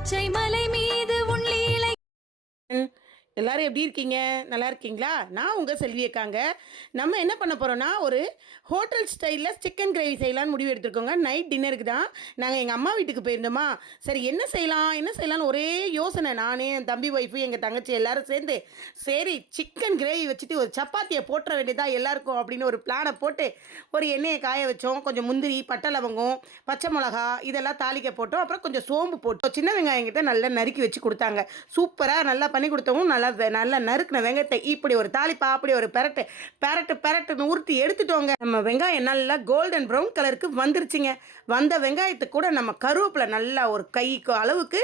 பச்சை மலை மீது உன் லீலை. எல்லாரும் எப்படி இருக்கீங்க? நல்லா இருக்கீங்களா? நான் உங்கள் செல்வி அக்காங்க. நம்ம என்ன பண்ண போகிறோன்னா, ஒரு ஹோட்டல் ஸ்டைலில் சிக்கன் கிரேவி செய்யலான்னு முடிவு எடுத்துருக்கோங்க. நைட் டின்னருக்கு தான். நாங்கள் எங்கள் அம்மா வீட்டுக்கு போயிருந்தோமா, சரி என்ன செய்யலாம் என்ன செய்யலான்னு ஒரே யோசனை. நானே, என் தம்பி ஒய்ஃபு, எங்கள் தங்கச்சி எல்லாரும் சேர்ந்து, சரி சிக்கன் கிரேவி வச்சுட்டு ஒரு சப்பாத்தியை போட்டுற வேண்டியதா எல்லாருக்கும் அப்படின்னு ஒரு பிளானை போட்டு, ஒரு எண்ணெயை காய வச்சோம். கொஞ்சம் முந்திரி, பட்டை லவங்கம், பச்சை மிளகா இதெல்லாம் தாளிக்க போட்டோம். அப்புறம் கொஞ்சம் சோம்பு போட்டோம். சின்ன வெங்காயம் கிட்ட நல்லா நறுக்கி வச்சு கொடுத்தாங்க. சூப்பராக நல்லா பண்ணி கொடுத்தவும் நல்லா நல்லா நறுக்கின வெங்காயத்தை இப்படி ஒரு தாளிப்பா அப்படி ஒரு பெரட்டு பெரட்டு பெரட்டுன்னு உருட்டி எடுத்துட்டோங்க. நம்ம வெங்காயம் நல்லா கோல்டன் ப்ரௌன் கலருக்கு வந்துருச்சுங்க. வந்த வெங்காயத்துக்கு கூட நம்ம கருவேப்பிலை நல்லா ஒரு கைக்கு அளவுக்கு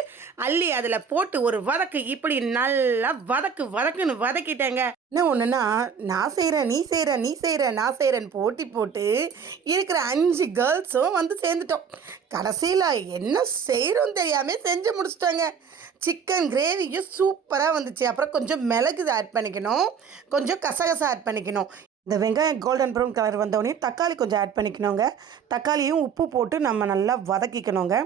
அள்ளி அதில் போட்டு ஒரு வதக்கு இப்படி நல்லா வதக்குன்னு வதக்கிட்டேங்க. என்ன ஒன்றுன்னா, நான் செய்கிறேன் நீ செய்கிற நீ செய்கிற நான் செய்கிறேன்னு போட்டி போட்டு இருக்கிற 5 கேர்ள்ஸும் வந்து சேர்ந்துட்டோம். கடைசியில் என்ன செய்கிறோம் தெரியாமல் செஞ்சு முடிச்சிட்டோங்க. சிக்கன் கிரேவியும் சூப்பராக வந்துச்சு. அப்புறம் கொஞ்சம் மிளகு ஆட் பண்ணிக்கணும், கொஞ்சம் கசகசா ஆட் பண்ணிக்கணும். இந்த வெங்காயம் கோல்டன் ப்ரௌன் கலர் வந்தோடனே தக்காளி கொஞ்சம் ஆட் பண்ணிக்கணுங்க. தக்காளியும் உப்பு போட்டு நம்ம நல்லா வதக்கிக்கணுங்க.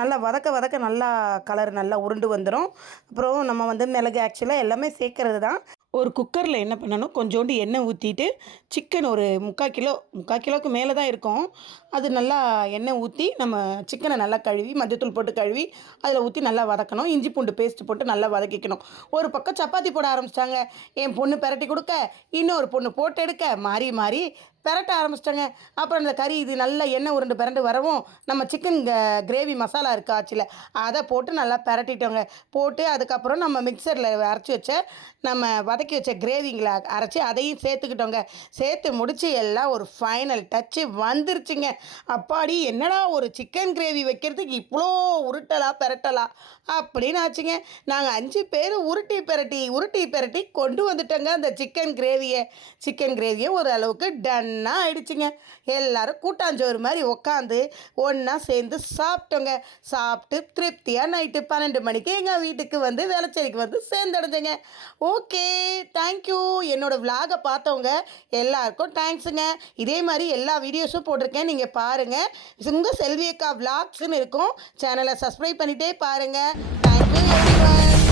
நல்லா வதக்க நல்லா கலர் நல்லா உருண்டு வந்துடும். அப்புறம் நம்ம வந்து மிளகு ஆக்சுவலாக எல்லாமே சேர்க்கறது தான். ஒரு குக்கரில் என்ன பண்ணணும், கொஞ்சோண்டு எண்ணெய் ஊற்றிட்டு சிக்கன் ஒரு 3/4 கிலோவுக்கு மேலே தான் இருக்கும். அது நல்லா எண்ணெய் ஊற்றி நம்ம சிக்கனை நல்லா கழுவி மஞ்சத்தூள் போட்டு கழுவி அதில் ஊற்றி நல்லா வதக்கணும். இஞ்சி பூண்டு பேஸ்ட் போட்டு நல்லா வதக்கிக்கணும். ஒரு பக்கம் சப்பாத்தி போட ஆரம்பிச்சிட்டாங்க. என் பொண்ணு பெரட்டி கொடுக்க, இன்னொரு பொண்ணு போட்டு எடுக்க, மாறி மாறி பெரட்ட ஆரம்பிச்சிட்டாங்க. அப்புறம் இந்த கறி இது நல்லா எண்ணெய் உருண்டு பிரண்டு வரவும் நம்ம சிக்கன் கிரேவி மசாலா இருக்குது ஆச்சில், அதை போட்டு நல்லா பெரட்டிட்டோங்க. போட்டு அதுக்கப்புறம் நம்ம மிக்சரில் அரைச்சி வச்ச நம்ம வதக்கி வச்ச கிரேவிங்களை அரைச்சி அதையும் சேர்த்துக்கிட்டோங்க. சேர்த்து முடித்து எல்லாம் ஒரு ஃபைனல் டச்சு வந்துருச்சுங்க. அப்பாடி என்னடா ஒரு சிக்கன் கிரேவி வைக்கிறதுக்கு இவ்வளோ பெரட்டலா அப்படின்னு ஆச்சுங்க. நாங்கள் 5 பேர் உருட்டி பெரட்டி கொண்டு வந்துட்டோங்க அந்த சிக்கன் கிரேவியை ஒரு அளவுக்கு டன்னா ஆயிடுச்சுங்க. எல்லாரும் கூட்டாஞ்சோறு மாதிரி உட்காந்து ஒன்றா சேர்ந்து சாப்பிட்டோங்க. சாப்பிட்டு திருப்தியாக நைட்டு 12 மணிக்கு எங்கள் வீட்டுக்கு வந்து வேளச்சேரிக்கு வந்து சேர்ந்தடைஞ்சேங்க. Okay, thank you. என்னோடய விலாகை பார்த்தவங்க எல்லாருக்கும் தேங்க்ஸுங்க. இதே மாதிரி எல்லா வீடியோஸும் போட்டிருக்கேன், நீங்கள் பாருங்கள். உங்கள் செல்வி அக்கா விலாக்ஸ்ன்னு இருக்கும். சேனலை சப்ஸ்கிரைப் பண்ணிகிட்டே பாருங்கள். Thank you everyone.